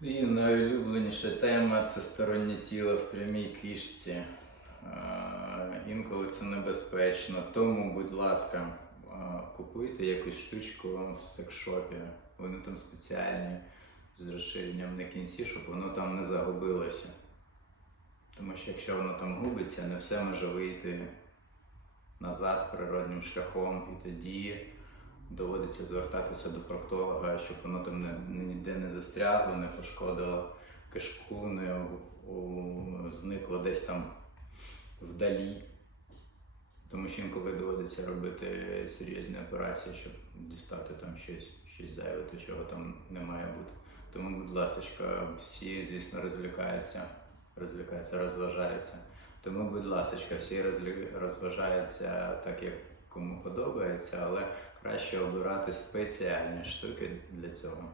І найулюбленіша тема це стороннє тіло в прямій кишці. Е, Інколи це небезпечно, тому, будь ласка, купуйте якусь штучку в секшопі. Вони там спеціальні з розширенням на кінці, щоб воно там не загубилося. Тому що якщо воно там губиться, не все може вийти назад природнім шляхом, і тоді доводиться звертатися до проктолога, щоб воно там не, ніде не застрягло, не пошкодило кишку, не у- у- зникло десь там вдалі. Тому що інколи доводиться робити серйозні операції, щоб дістати там щось, щось зайве, то чого там не має бути. Тому, будь ласка, всі, звісно, розвлікаються, розвлікаються, розважаються. Тому, будь ласка, всі розважаються так, як кому подобається, але краще обирати спеціальні штуки для цього.